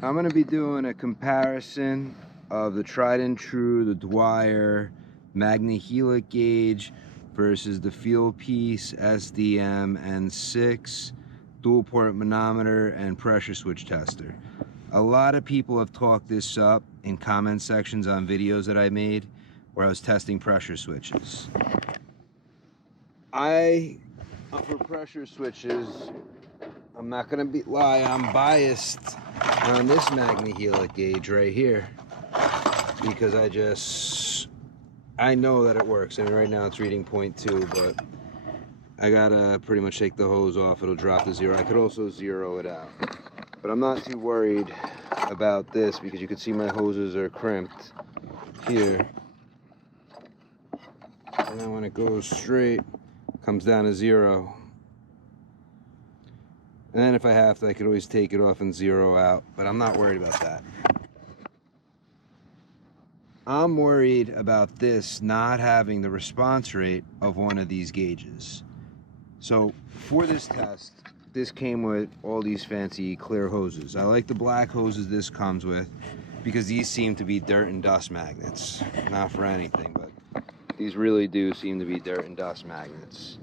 I'm going to be doing a comparison of the tried and true, the Dwyer Magnehelic Gauge versus the Fieldpiece SDM N6 dual port manometer and pressure switch tester. A lot of people have talked this up in comment sections on videos that I made where I was testing pressure switches. For pressure switches, I'm not gonna lie, I'm biased on this Magnehelic gauge right here because I know that it works. I mean, right now it's reading 0.2, but I gotta pretty much take the hose off. It'll drop to 0. I could also zero it out, but I'm not too worried about this because you can see my hoses are crimped here, and then when it goes straight, it comes down to 0. And then if I have to, I could always take it off and zero out, but I'm not worried about that. I'm worried about this not having the response rate of one of these gauges. So for this test, this came with all these fancy clear hoses. I like the black hoses this comes with because these seem to be dirt and dust magnets. Not for anything, but these really do seem to be dirt and dust magnets.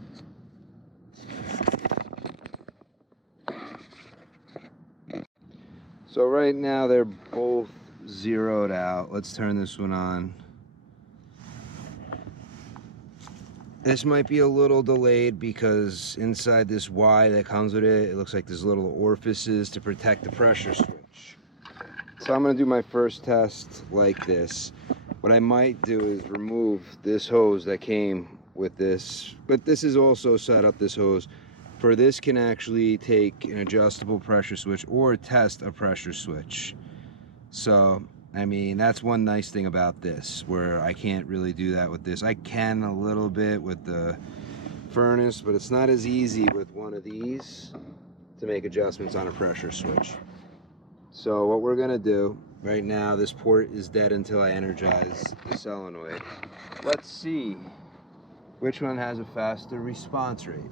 So right now they're both zeroed out. Let's turn this one on. This might be a little delayed because inside this Y that comes with it, it looks like there's little orifices to protect the pressure switch. So I'm gonna do my first test like this. What I might do is remove this hose that came with this, but this is also set up, this hose, for this can actually take an adjustable pressure switch or test a pressure switch. So, I mean, that's one nice thing about this, where I can't really do that with this. I can a little bit with the furnace, but it's not as easy with one of these to make adjustments on a pressure switch. So what we're gonna do, right now this port is dead until I energize the solenoid. Let's see which one has a faster response rate.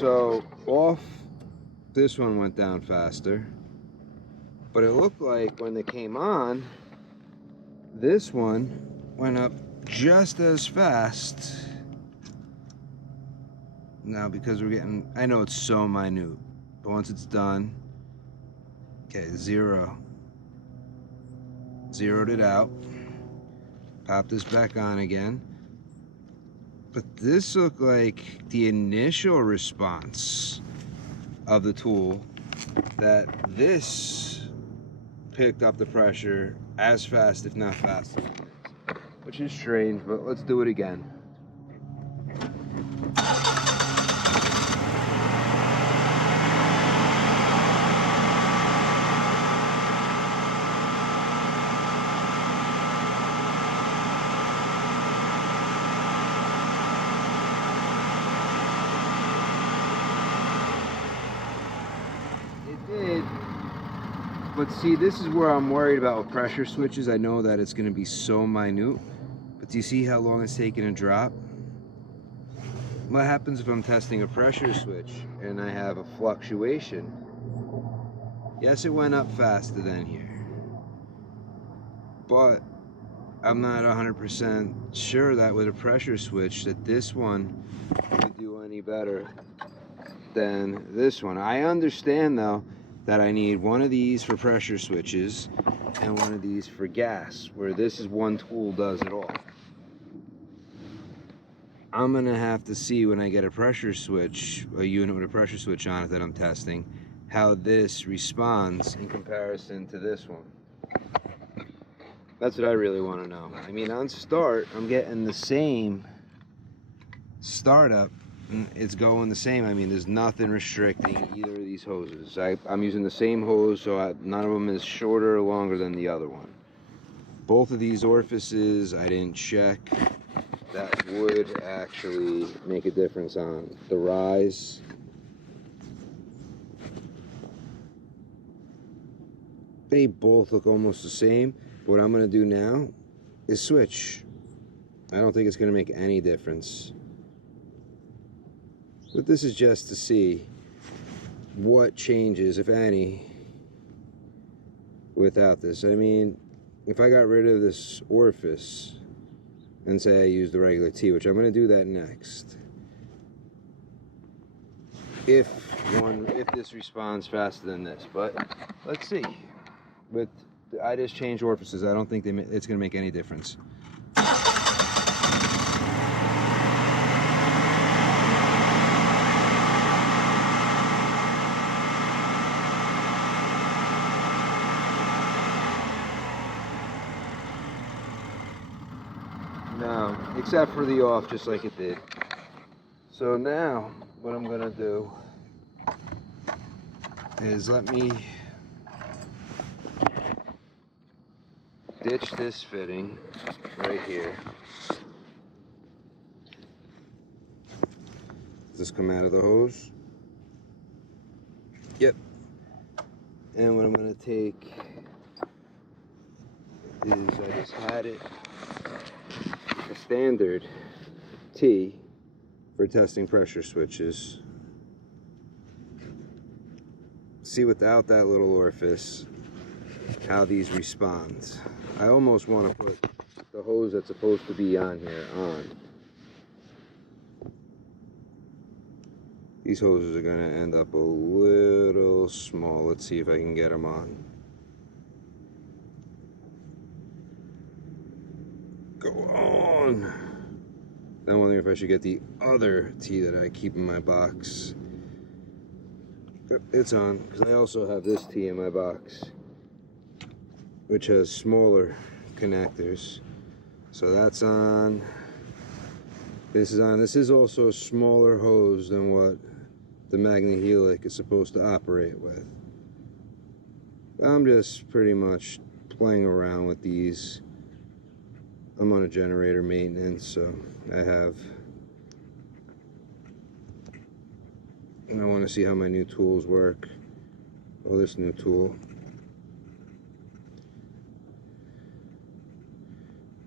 So off, this one went down faster, but it looked like when they came on, this one went up just as fast. Now because we're getting, I know it's so minute, but once it's done, okay, zero. Zeroed it out. Pop this back on again. But this looked like the initial response of the tool, that this picked up the pressure as fast, if not faster, which is strange, but let's do it again. But see, this is where I'm worried about with pressure switches. I know that it's going to be so minute, but do you see how long it's taking to drop? What happens if I'm testing a pressure switch and I have a fluctuation? Yes, it went up faster than here, but I'm not 100% sure that with a pressure switch that this one would do any better than this one. I understand though that I need one of these for pressure switches and one of these for gas, where this is one tool does it all. I'm gonna have to see when I get a pressure switch, a unit with a pressure switch on it that I'm testing, how this responds in comparison to this one. That's what I really want to know. I mean, on start, I'm getting the same startup. It's going the same. I mean, there's nothing restricting either of these hoses. I'm using the same hose, so none of them is shorter or longer than the other one. Both of these orifices I didn't check. That would actually make a difference on the rise. They both look almost the same. What I'm going to do now is switch. I don't think it's going to make any difference. But this is just to see what changes, if any, without this. I mean, if I got rid of this orifice and say I use the regular T, which I'm going to do that next. If this responds faster than this, but let's see. But I just changed orifices. I don't think it's going to make any difference. No, except for the off, just like it did. So now, what I'm going to do is let me ditch this fitting right here. Does this come out of the hose? Yep. And what I'm going to take is I just had it a standard T for testing pressure switches. See without that little orifice how these respond. I almost want to put the hose that's supposed to be on here on. These hoses are going to end up a little small. Let's see if I can get them on. Go on. Now I'm wondering if I should get the other T that I keep in my box. It's on, because I also have this T in my box, which has smaller connectors. So that's on. This is on. This is also a smaller hose than what the Magnehelic is supposed to operate with. I'm just pretty much playing around with these. I'm on a generator maintenance, so I have, and I want to see how my new tools work. Oh, this new tool.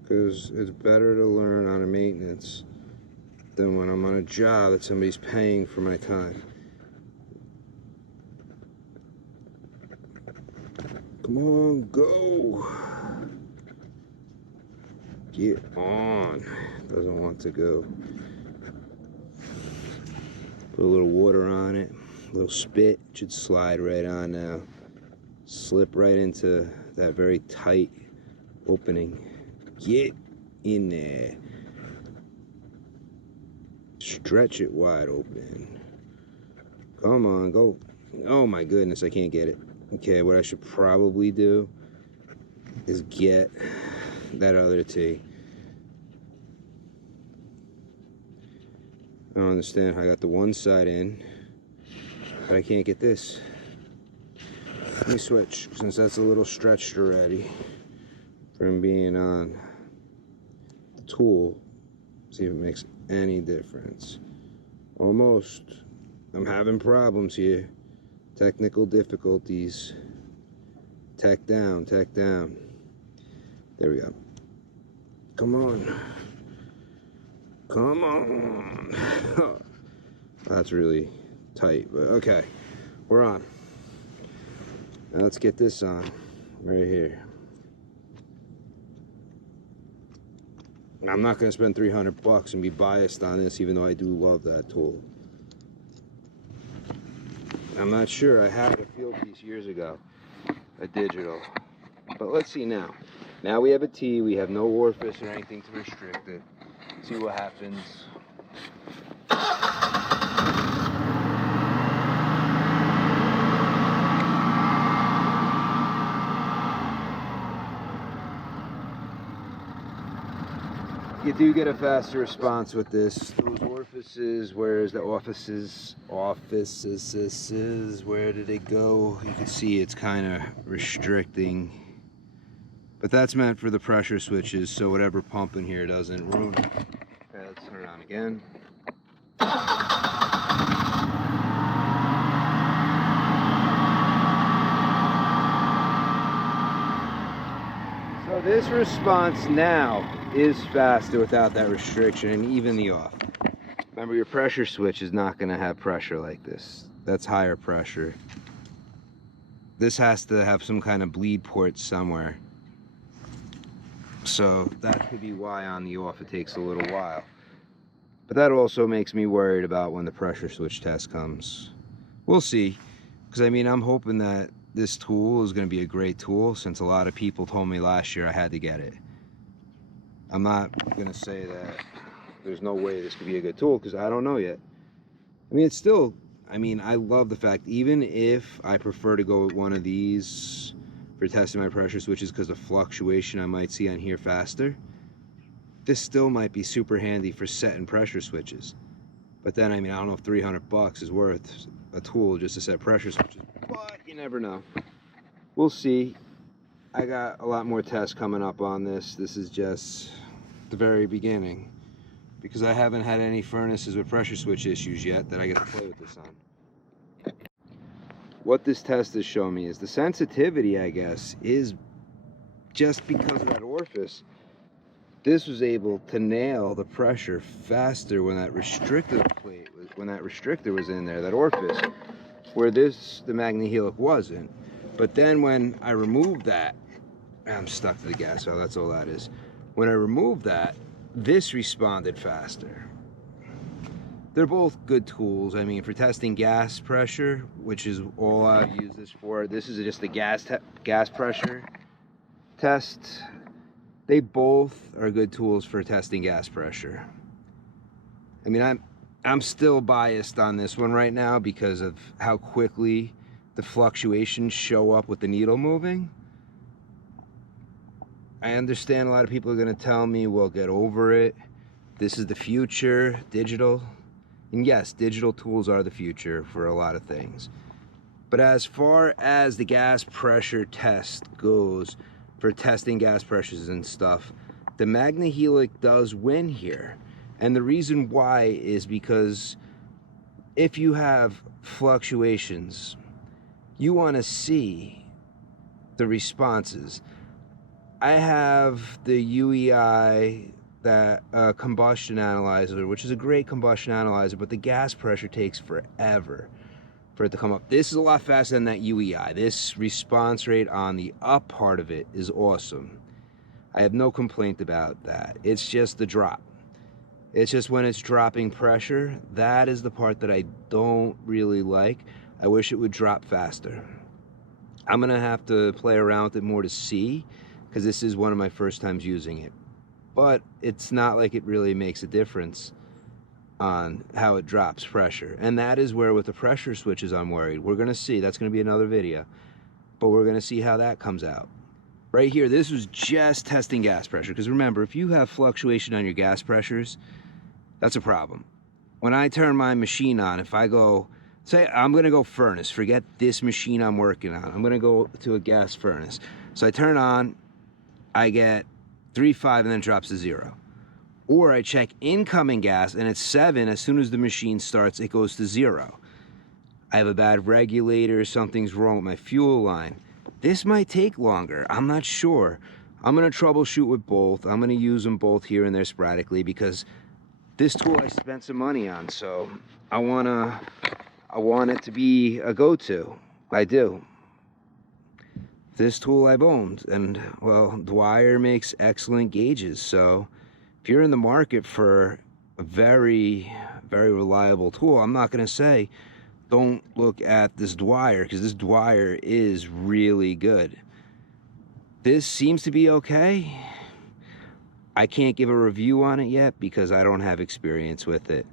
Because it's better to learn on a maintenance than when I'm on a job that somebody's paying for my time. Come on, go. Get on. Doesn't want to go. Put a little water on it. A little spit. Should slide right on now. Slip right into that very tight opening. Get in there. Stretch it wide open. Come on, go. Oh my goodness, I can't get it. Okay, what I should probably do is get that other T. I don't understand how I got the one side in, but I can't get this. Let me switch, since that's a little stretched already from being on the tool. See if it makes any difference. Almost. I'm having problems here. Technical difficulties. Tack down, tack down. There we go. Come on. Come on. That's really tight, but okay. We're on. Now let's get this on right here. I'm not going to spend $300 and be biased on this, even though I do love that tool. I'm not sure. I had a Fieldpiece years ago, a digital. But let's see now. Now we have a T. We have no orifice or anything to restrict it. See what happens. You do get a faster response with this. Those orifices, where's the offices, where did it go? You can see it's kind of restricting But that's meant for the pressure switches, so whatever pump in here doesn't ruin it. Okay, let's turn it on again. So this response now is faster without that restriction, and even the off. Remember, your pressure switch is not going to have pressure like this. That's higher pressure. This has to have some kind of bleed port somewhere. So that could be why on the off it takes a little while. But that also makes me worried about when the pressure switch test comes. We'll see. Because I mean, I'm hoping that this tool is going to be a great tool, since a lot of people told me last year I had to get it. I'm not going to say that there's no way this could be a good tool, because I don't know yet. I mean, it's still, I mean, I love the fact, even if I prefer to go with one of these for testing my pressure switches because the fluctuation I might see on here faster, this still might be super handy for setting pressure switches. But then, I mean, I don't know if 300 bucks is worth a tool just to set pressure switches, but you never know. We'll see. I got a lot more tests coming up on this. This is just the very beginning, because I haven't had any furnaces with pressure switch issues yet that I get to play with this on. What this test has shown me is the sensitivity, I guess, is just because of that orifice. This was able to nail the pressure faster when that restrictor plate was, when that restrictor was in there, that orifice, where this, the Magnehelic, wasn't. But then when I removed that, I'm stuck to the gas valve, that's all that is. When I removed that, this responded faster. They're both good tools. I mean, for testing gas pressure, which is all I've used this for. This is just a gas pressure test. They both are good tools for testing gas pressure. I mean, I'm still biased on this one right now because of how quickly the fluctuations show up with the needle moving. I understand a lot of people are going to tell me, well, get over it. This is the future, digital. And yes, digital tools are the future for a lot of things. But as far as the gas pressure test goes, for testing gas pressures and stuff, the Magnehelic does win here. And the reason why is because if you have fluctuations, you want to see the responses. I have the UEI, that combustion analyzer, which is a great combustion analyzer, but the gas pressure takes forever for it to come up. This is a lot faster than that UEI. This response rate on the up part of it is awesome. I have no complaint about that. It's just the drop. It's just when it's dropping pressure, that is the part that I don't really like. I wish it would drop faster. I'm gonna have to play around with it more to see, because this is one of my first times using it. But it's not like it really makes a difference on how it drops pressure. And that is where with the pressure switches I'm worried. We're gonna see, that's gonna be another video, but we're gonna see how that comes out. Right here, this was just testing gas pressure, because remember, if you have fluctuation on your gas pressures, that's a problem. When I turn my machine on, if I go, say I'm gonna go furnace, forget this machine I'm working on, I'm gonna go to a gas furnace. So I turn on, I get 3.5 and then it drops to 0. Or I check incoming gas and it's 7. As soon as the machine starts, it goes to 0. I have a bad regulator, something's wrong with my fuel line. This might take longer, I'm not sure. I'm gonna troubleshoot with both. I'm gonna use them both here and there sporadically, because this tool I spent some money on, so I want it to be a go-to. I do. This tool I've owned, and well, Dwyer makes excellent gauges, so if you're in the market for a very, very reliable tool, I'm not going to say don't look at this Dwyer, because this Dwyer is really good. This seems to be okay. I can't give a review on it yet because I don't have experience with it.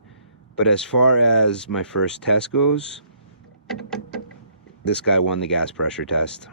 But as far as my first test goes, this guy won the gas pressure test.